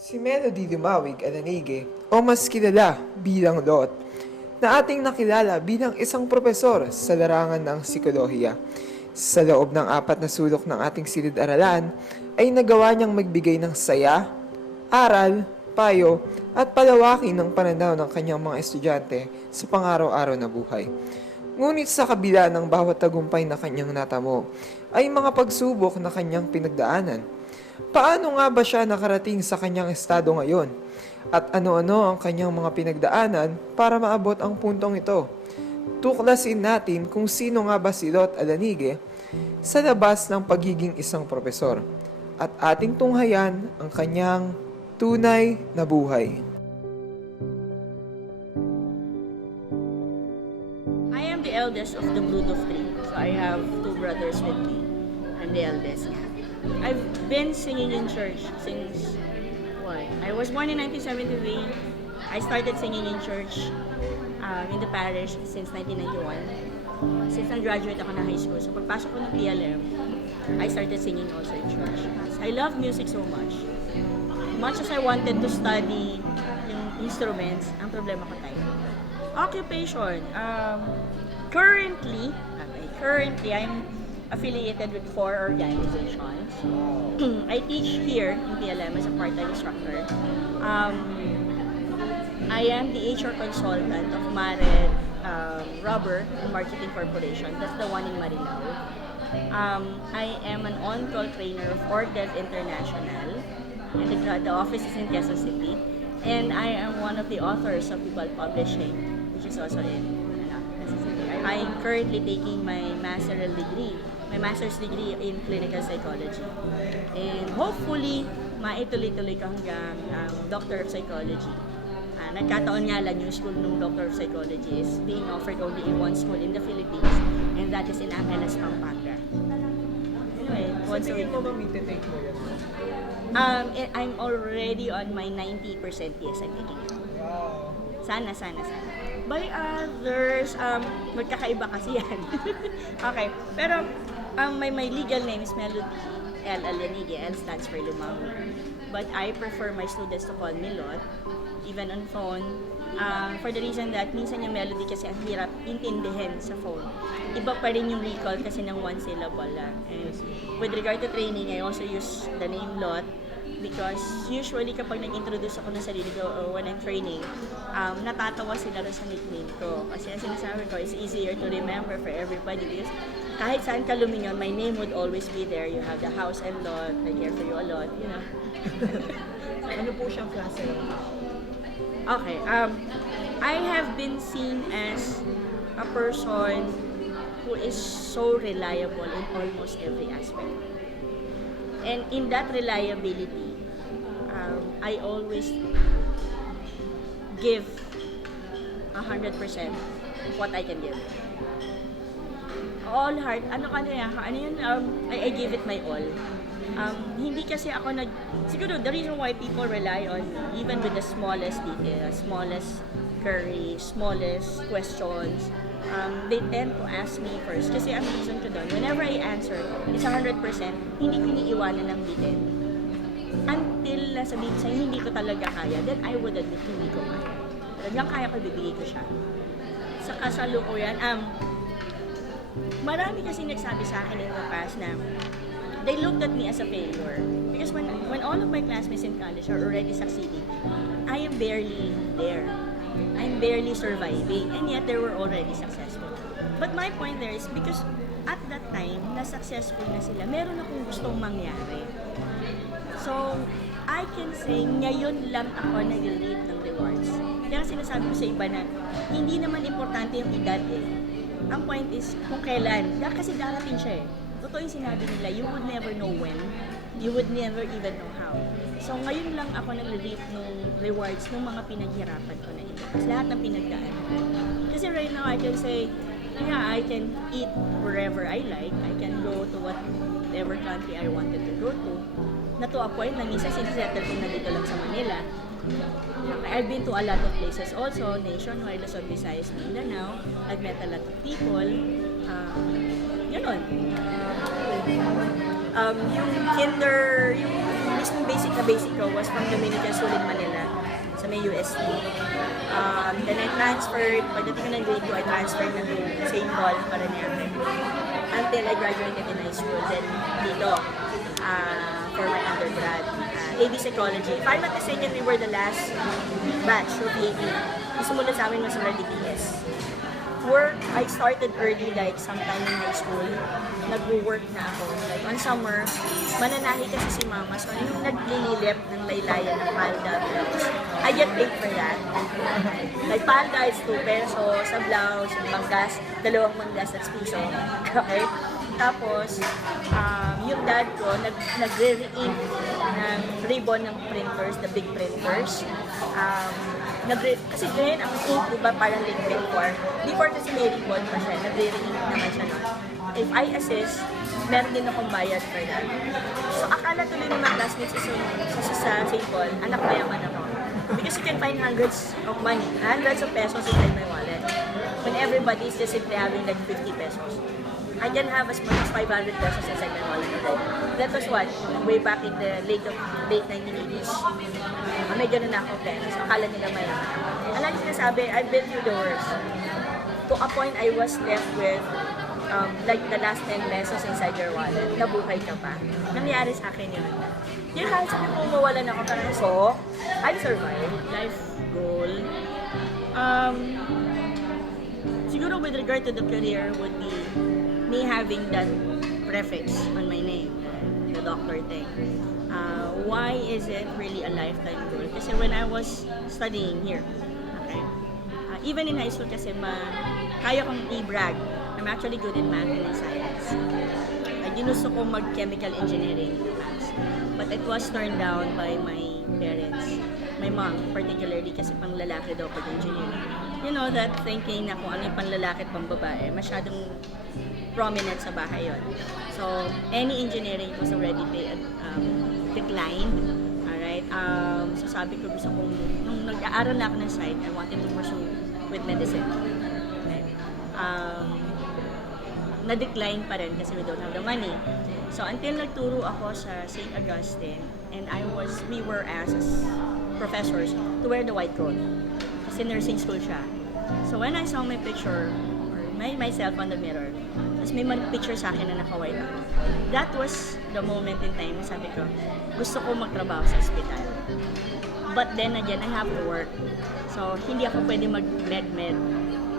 Si Melody Dumawig Alanige o mas kilala bilang Lot na ating nakilala bilang isang propesor sa larangan ng psikolohiya. Sa loob ng 4 na sulok ng ating silid-aralan ay nagawa niyang magbigay ng saya, aral, payo at palawakin ng pananaw ng kanyang mga estudyante sa pang-araw-araw na buhay. Ngunit sa kabila ng bawat tagumpay na kanyang natamo ay mga pagsubok na kanyang pinagdaanan. Paano nga ba siya nakarating sa kanyang estado ngayon? At ano-ano ang kanyang mga pinagdaanan para maabot ang puntong ito? Tuklasin natin kung sino nga ba si Lot Alanige sa labas ng pagiging isang propesor. At ating tunghayan ang kanyang tunay na buhay. I am the eldest of the brood of 3. So I have 2 brothers with me. I'm the eldest. I've been singing in church since what? I was born in 1973. I started singing in church in the parish since 1991. Since nag-graduate ako na high school. So pagpasok ko ng PLM, I started singing also in church. I love music so much. Much as I wanted to study yung instruments, ang problema ko tayo. Occupation. Currently, I'm affiliated with 4 organizations. I teach here in PLM as a part-time instructor. I am the HR consultant of Mared Rubber Marketing Corporation. That's the one in Marilao. I am an on-call trainer of Ordev International. And the office is in Quezon City. And I am one of the authors of Buhay Publishing, which is also in Quezon City. I am currently taking my master's degree in clinical psychology. And hopefully, maituloy-tuloy ko hanggang Doctor of Psychology. Nagkataon nga lang yung school ng Doctor of Psychology is being offered only in one school in the Philippines, and that is in Angeles, Pampanga. Anyway, once a week. Mo ba take mo yun? I'm already on my 90% yes, I'm taking it. Wow. Sana. By others, magkakaiba kasi yan. Okay, pero my legal name is Melody L. Alanige. L stands for Lumawi. But I prefer my students to call me Lot, even on phone. For the reason that minsan yung melody kasi ang hirap intindihin sa phone. Iba pa rin yung recall kasi ng one syllable lang. And with regard to training, I also use the name Lot because usually kapag nag-introduce ako ng sarili ko or when I'm training, natatawa sila rin sa nickname ko. Kasi ang sinasabi ko, it's easier to remember for everybody because kahit saan ka lumingon, my name would always be there. You have the house and lot, I care for you a lot, you know. Ano po siyang klase? Okay, I have been seen as a person who is so reliable in almost every aspect. And in that reliability, I always give 100% what I can give. All heart, I give it my all. Hindi kasi ako siguro the reason why people rely on me, even with the smallest details, smallest query, smallest questions, they tend to ask me first. Kasi ang reason ko doon, whenever I answer, it's 100%, hindi ko iniiwanan ng bitin. Until nasabihin sa'yo, hindi ko talaga kaya, then I would admit, hindi ko kaya. Talagang kaya ko, bibigay ko siya. Sa kasalukuyan, marami kasi nagsabi sa akin in the past na they looked at me as a failure. Because when all of my classmates in college are already succeeding, I am barely there. I'm barely surviving, and yet they were already successful. But my point there is because at that time, na successful na sila, meron akong gustong mangyari. So, I can say, ngayon lang ako nag-reap ng rewards. Kaya sinasabi ko sa iba na, hindi naman importante yung edad eh. Ang point is, kung kailan. Kasi darating siya eh. Totoo yung sinabi nila, you would never know when. You would never even know how. So, ngayon lang ako nag-reap ng rewards ng mga pinaghirapan ko na ito. Kasi lahat ng pinagdaan. Kasi right now, I can say, yeah, I can eat wherever I like. I can go to whatever country I wanted to go to. Na to a point na minsan sinisettle ko na dito lang sa Manila. I've been to a lot of places also, nationwide, Luzon, Visayas, Mindanao. I've met a lot of people. Ganon. Yung mismong basic ability basic ko was from Dominican Sulit, Manila, sa may UST. Then I transferred, pagdating ko ng grade 2, I transferred na St. Paul, Parañaque. Until I graduated in high school. Then dito, for my undergrad, AB Psychology. If I'm not mistaken, we were the last batch of AB. Yung sumunod sa amin was already PS. Work, I started early, like sometime in high school. Nag-work na ako. Like on summer, mananahi kasi si mama. So yung naglililip ng laylayan ng palda, blouse, I get paid for that. Like palda is 2 pesos, sa blouse, yung manggas, 2 manggas, that's piso. Okay? Tapos, yung dad ko, nagre-re-ink ng ribbon ng printers, the big printers. Kasi ganyan ang ink, diba, parang liquid before. Before kasi may ribbon pa siya, nagre-re-ink naman siya nun. If I assist, meron din akong bayad for that. So, akala tuloy ng mga classmates sa St. Paul, anak mayaman ako. Because you can find hundreds of money, hundreds of pesos inside my wallet. When everybody is just simply having like 50 pesos. I can have as much as 500 pesos inside my wallet today. That was what? Way back in the late 1980s. May ganun na akong pera. So, akala nila mayaman. Ang lagi sinasabi, I've been through the worst. To a point, I was left with like the last 10 pesos inside your wallet. Nabuhay ka pa. Nangyari sa akin yun. Yung halos sabi ko, mawalan ako parang so, I survived. Life goal. Siguro with regard to the career would be me having done prefix on my name, the doctor thing. Why is it really a lifetime goal? Kasi when I was studying here, okay, even in high school kasi kaya kong i-brag, I'm actually good in math and in science. Ginusto ko mag-chemical engineering in the past. But it was turned down by my parents. My mom, particularly, kasi pang lalaki daw pag-engineering. You know, that thinking na kung ano yung pang lalaki at pang babae, masyadong prominent sa bahay yon. So, any engineering was already declined. Alright? So, sabi ko, gusto kong, nung nag-aaral na ako ng psych, I wanted to pursue with medicine. Okay? Na-decline pa rin kasi we don't have the money. So, until nagturo ako sa St. Augustine, and we were asked as professors to wear the white coat. Kasi nursing school siya. So, when I saw my picture, or myself on the mirror, tapos may picture sa akin na naka-white out, that was the moment in time na sabi ko, gusto ko magtrabaho sa ospital. But then again, I have to work. So, hindi ako pwede mag-med-med.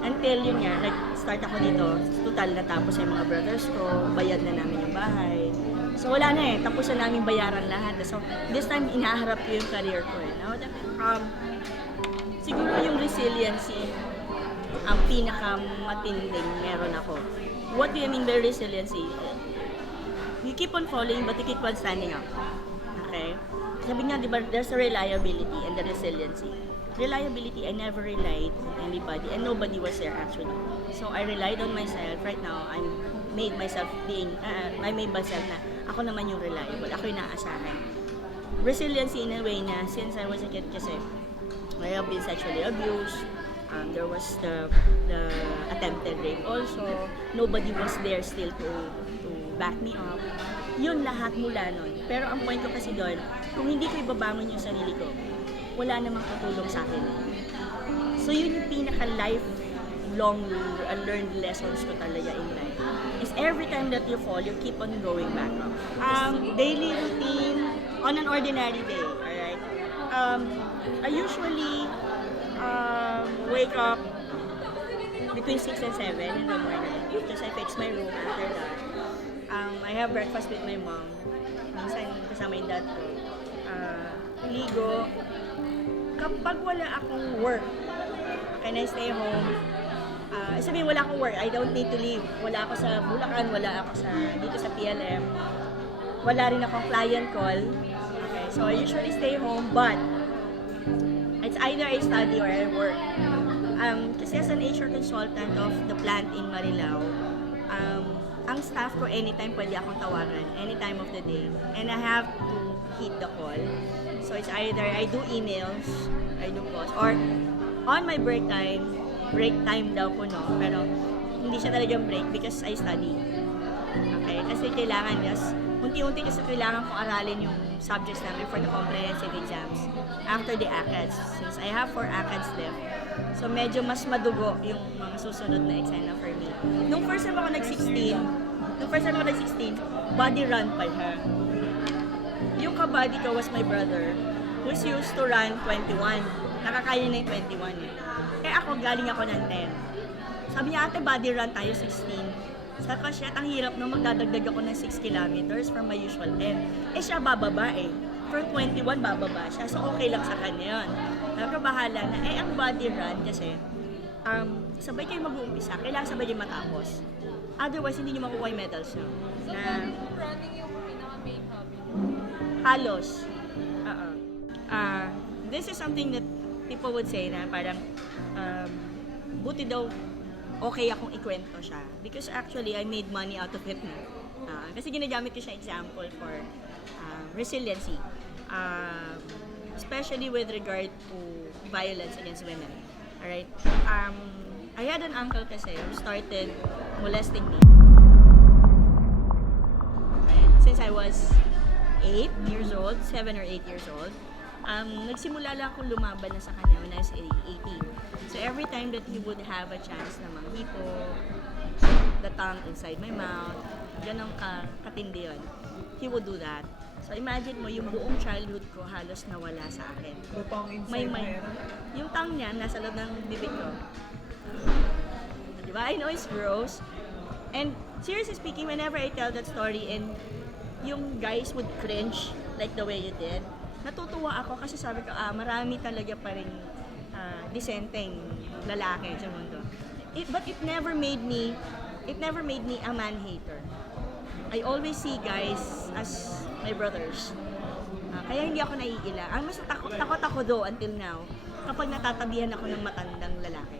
Until yun nga, nag-start ako dito, total natapos yung mga brothers ko, bayad na namin yung bahay. So wala na tapos na namin bayaran lahat. So this time, inaharap ko yung career ko siguro yung resiliency, ang pinakamatinding meron ako. What do you mean by resiliency? You keep on falling, but you keep on standing up. Okay? Sabi nga, di ba, there's a reliability and the resiliency. Reliability, I never relied on anybody and nobody was there actually. So I relied on myself. Right now, I made myself na ako naman yung reliable. Ako yung naasahan. Resiliency in a way na since I was a kid kasi I have been sexually abused. There was the attempted rape also. Nobody was there still to back me up. Yun lahat mula nun. Pero ang point ko kasi doon, kung hindi ko ibabangon yung sarili ko, wala namang tutulong sa akin. So yun yung pinaka-lifelong learned lessons ko talaga in life. Is every time that you fall, you keep on going back up. Daily routine on an ordinary day, alright? I usually wake up between 6 and 7 in the morning because I fix my room after that. I have breakfast with my mom. Minsan kasama yung dad ko. Ligo. Kapag wala akong work, can I stay home? Sabihin wala akong work, I don't need to leave. Wala ako sa Bulacan, wala ako dito sa PLM. Wala rin akong client call. Okay, so I usually stay home, but it's either I study or I work. Kasi as an HR consultant of the plant in Marilao, ang staff ko anytime pwede akong tawagan, any time of the day. And I have to hit the call. So it's either I do emails, I do calls, or on my break time daw po no, pero hindi siya talagang break because I study. Okay? Kasi kailangan just unti-unti kasi kailangan kong aralin yung subjects namin for the comprehensive exams after the ACADS, since I have 4 ACADS left. So medyo mas madugo yung mga susunod na exam na for me. Nung first time ako nag-16, body run pa siya. Yung kabady ko was my brother, who's used to run 21. Nakakaya na yung 21 eh. Kaya ako, galing ako ng 10. Sabi niya, ate, body run tayo 16. Sabi ko, shit, ang hirap nung magdadagdag ako ng 6 kilometers from my usual 10. Eh, siya bababa eh. From 21, bababa siya. So, okay lang sa kanya yun. Sabi ko, bahala na. Eh, ang body run kasi, sabay kayo mag-uumpisa. Kailangan sabay kayo matapos. Otherwise, hindi nyo makukuha yung medals nyo. So, paano po running yung pinaka-main hobby mo? Halos. This is something that people would say na parang buti daw okay akong ikwento siya. Because actually, I made money out of it. Kasi ginagamit ko siya example for resiliency. Especially with regard to violence against women. Alright? I had an uncle kasi who started molesting me. Since I was 8 years old, 7 or 8 years old, nagsimula lang akong lumaban na sa kanya when I was 18. So every time that he would have a chance na manghipo, the tongue inside my mouth, ganun katindi yun, he would do that. So imagine mo, yung buong childhood ko halos nawala sa akin. May yung tongue niya nasa loob ng bibig ko. Diba? I know it's gross. And seriously speaking, whenever I tell that story and yung guys would cringe like the way you did, natutuwa ako kasi sabi ko, marami talaga pa rin disenteng lalaki sa mundo. But it never made me a man-hater. I always see guys as my brothers. Kaya hindi ako naiila. Ang mas takot ako do until now kapag natatabihan ako ng matandang lalaki.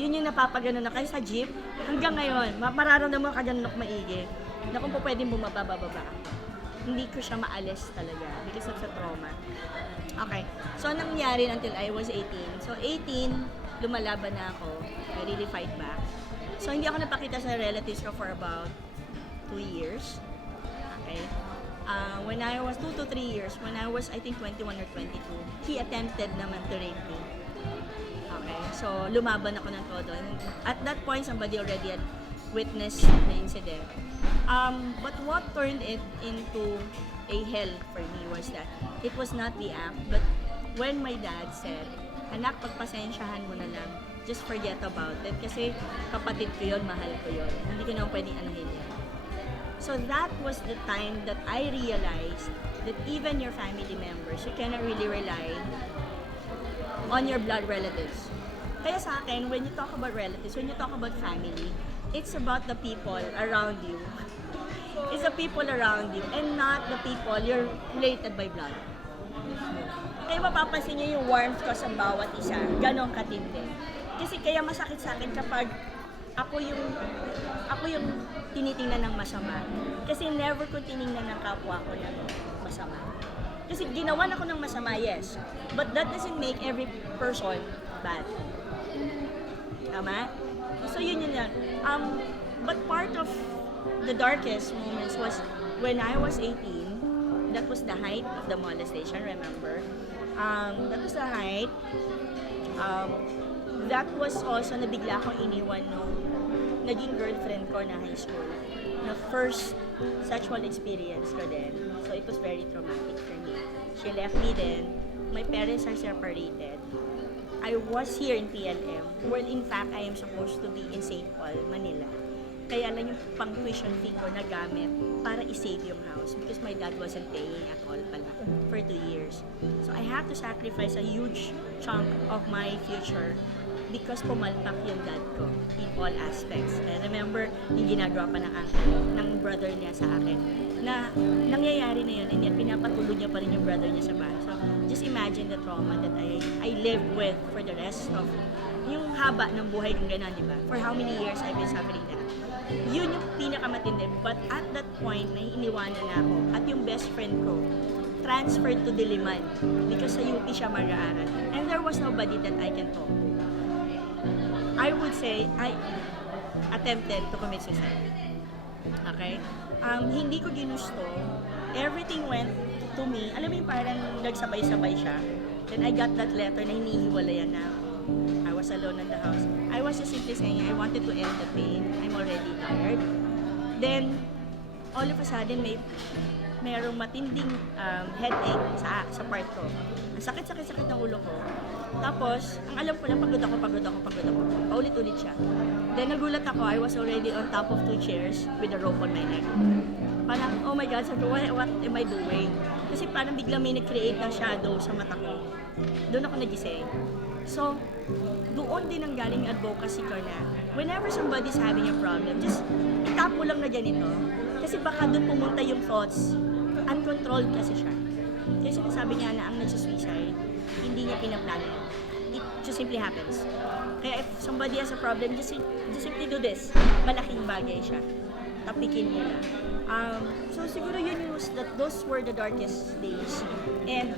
Yun yung napapagano na kayo sa jeep. Hanggang ngayon, mararamdaman ka ganun ako maigi na kung po pwedeng bumaba. Hindi ko siya maalis talaga because of sa trauma. Okay. So, anong nangyari until I was 18? So, 18, lumalaban na ako. I really fight back. So, hindi ako napakita sa relatives ko for about 2 years. Okay. When I was 2 to 3 years, when I was, I think, 21 or 22, he attempted naman to rape me. Okay. So, lumaban ako ng todo. And at that point, somebody already had witnessed the incident. But what turned it into a hell for me was that it was not the act, but when my dad said, anak, pagpasensyahan mo na lang, just forget about it, kasi kapatid ko yun, mahal ko yun, hindi ko naman pwedeng anahin yan. So that was the time that I realized that even your family members, you cannot really rely on your blood relatives. Kaya sa akin, when you talk about relatives, when you talk about family, it's about the people around you. It's the people around you and not the people you're related by blood. Kaya mapapansin niyo yung warmth ko sa bawat isa, ganong katindi. Kasi kaya masakit sa akin kapag ako yung tinitingnan ng masama. Kasi never ko tiningnan ng kapwa ko ng masama. Kasi ginawan ako ng masama, yes. But that doesn't make every person bad. Tama? So yun yan. But part of the darkest moments was when I was 18. That was the height of the molestation, remember? That was the height. That was also nabigla akong iniwan nung naging girlfriend ko na high school. Na first sexual experience ko din. So it was very traumatic for me. She left me then. My parents are separated. I was here in PLM, where in fact I am supposed to be in St. Paul, Manila. Kaya lang yung pang-tuition fee ko nagamit para i-save yung house because my dad wasn't paying at all pala for 2 years. So I had to sacrifice a huge chunk of my future because pumalpak yung dad ko in all aspects. And remember, yung ginagawa pa ng brother niya sa akin na nangyayari na yun and yet pinapatulog niya pa rin yung brother niya sa bahay. So just imagine the trauma that I lived with for the rest of yung haba ng buhay kong gano'n, di ba? For how many years I've been suffering that. Yun yung pinakamatindi. But at that point, iniwanan na ako. At yung best friend ko, transferred to Diliman because sa UP siya mag-aaral. And there was nobody that I can talk to. I would say, I attempted to commit suicide. Okay? Hindi ko ginusto. Everything went to me. Alam mo yung parang nagsabay-sabay siya. Then I got that letter na hinihiwalayan na ako. I was alone in the house. I was just simply saying I wanted to end the pain. I'm already tired. Then, all of a sudden, merong matinding headache sa part ko. Ang sakit ng ulo ko. Tapos, ang alam ko lang, pagod ako. Paulit-ulit siya. Then, nagulat ako, I was already on top of 2 chairs with a rope on my neck. Parang, oh my God, sabi ko, what am I doing? Kasi parang biglang may nag-create ng shadow sa mata ko. Doon ako nagising. So, doon din ang galing advocacy ko na whenever somebody's having a problem, just itap mo lang na ganito. Kasi baka doon pumunta yung thoughts. Uncontrolled kasi siya. Kasi sinasabi niya na ang nagsusuicide, hindi niya pinaplano. It just simply happens. Kaya if somebody has a problem, just simply do this. Malaking bagay siya. Tapikin mo lang. So siguro those were the darkest days. And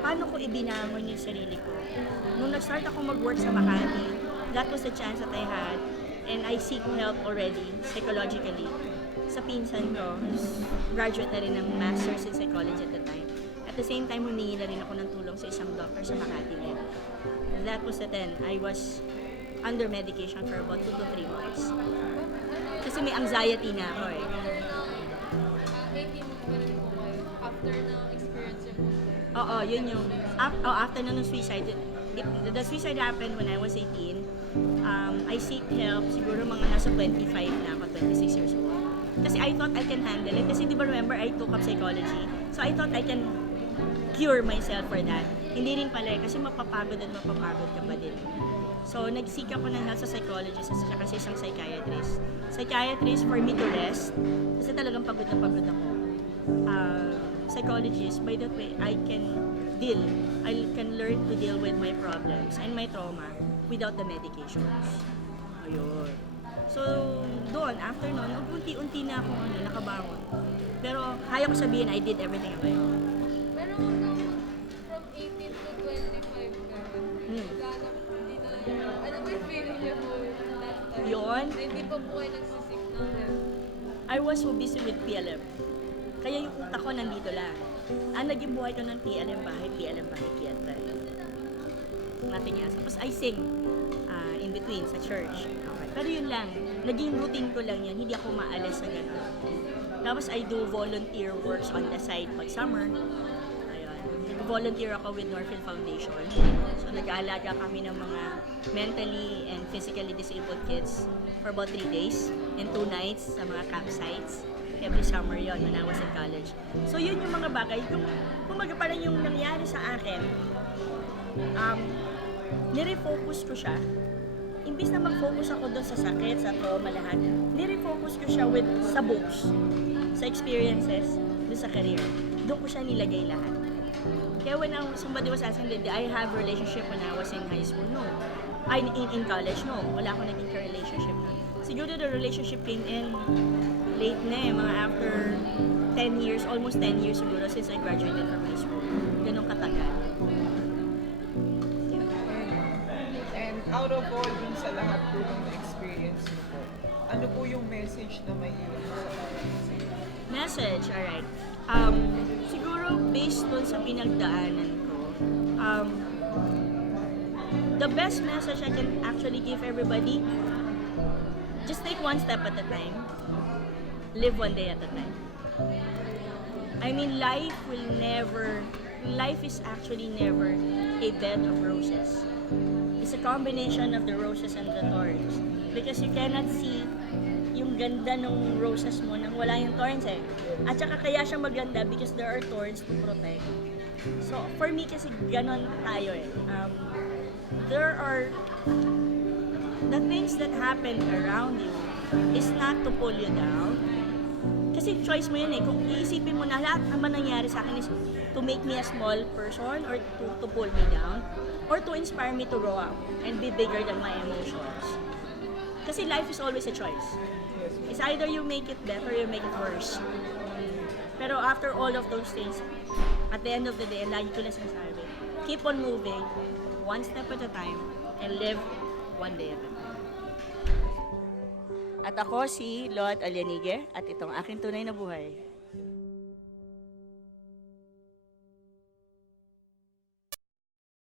paano ko ibinangon yung sarili ko? Nung nag-start ako mag-work sa Makati, that was the chance that I had, and I seek help already, psychologically. Sa pinsan ko, graduate na rin ng Master's in Psychology at the time. At the same time, humingi na rin ako ng tulong sa isang doctor sa Makati. That was the 10. I was under medication for about 2 to 3 months. Kasi may anxiety na ako eh. 18 pa rin po kayo after na experience yung Oo, yun yung, after na ng suicide, the suicide happened when I was 18. I seek help, siguro mga nasa 25 na ako, 26 years old. Kasi I thought I can handle it. Kasi di ba remember, I took up psychology. So I thought I can cure myself for that. Hindi rin pala kasi mapapagod ka pa din. So nag-seek ako ng help sa psychologist at kasi isang psychiatrist. Psychiatrist for me to rest. Kasi talagang pagod na pagod ako. Psychologist, by that way, I can learn to deal with my problems and my trauma without the medications. Ayun. So, doon, after nun, unti-unti na ako nakabangon. Pero, kaya ko sabihin, I did everything I could. Pero from 18 to 25 ka, hindi na, ano ba yung feeling niya po that time? Yun? Na hindi pa po kayo nagsisik ng help. I was so busy with PLM. Kaya yung utak ko nandito lang. Ang naging buhay ko ng PLM bahay, nothing else. Tapos I sing in between sa church. Okay. Pero yun lang, naging routine ko lang yan, hindi ako maalis sa ganun. Tapos I do volunteer works on the side pag summer. Ayun. Nag-volunteer ako with Northfield Foundation. So nag-aalaga kami ng mga mentally and physically disabled kids for about 3 days and 2 nights sa mga campsites. Every summer yon when I was in college. So yun yung mga bagay, kumaga parang yung nangyari sa akin, nire-focus ko siya. Imbis na mag-focus ako doon sa sakit, sa trauma, lahat, nire-focus ko siya sa books, sa experiences, doon sa career. Doon ko siya nilagay lahat. Kaya when somebody was asking, did I have a relationship when I was in high school? No. In college, no. Wala akong naging relationship. Siguro the relationship came in late na mga after 10 years, almost 10 years siguro since I graduated from high school. Ganun katagal. And out of all dun sa lahat po ng experience mo po, ano po yung message na may iwan sa Message, alright. Siguro based dun sa pinagdaanan ko, the best message I can actually give everybody, just take one step at a time. Live one day at a time. I mean, life is actually never a bed of roses. It's a combination of the roses and the thorns. Because you cannot see yung ganda ng roses mo nang wala yung thorns eh. At saka kaya siya maganda because there are thorns to protect. So, for me kasi ganon tayo eh. There are the things that happen around you is not to pull you down. Kasi choice mo yun eh. Kung iisipin mo na lahat naman nangyari sa akin is to make me a small person or to pull me down or to inspire me to grow up and be bigger than my emotions. Kasi life is always a choice. It's either you make it better or you make it worse. Pero after all of those things, at the end of the day, lagi ko lang sinasabi, keep on moving, one step at a time, and live one day at a time. At ako si Lot Alianige at itong aking tunay na buhay.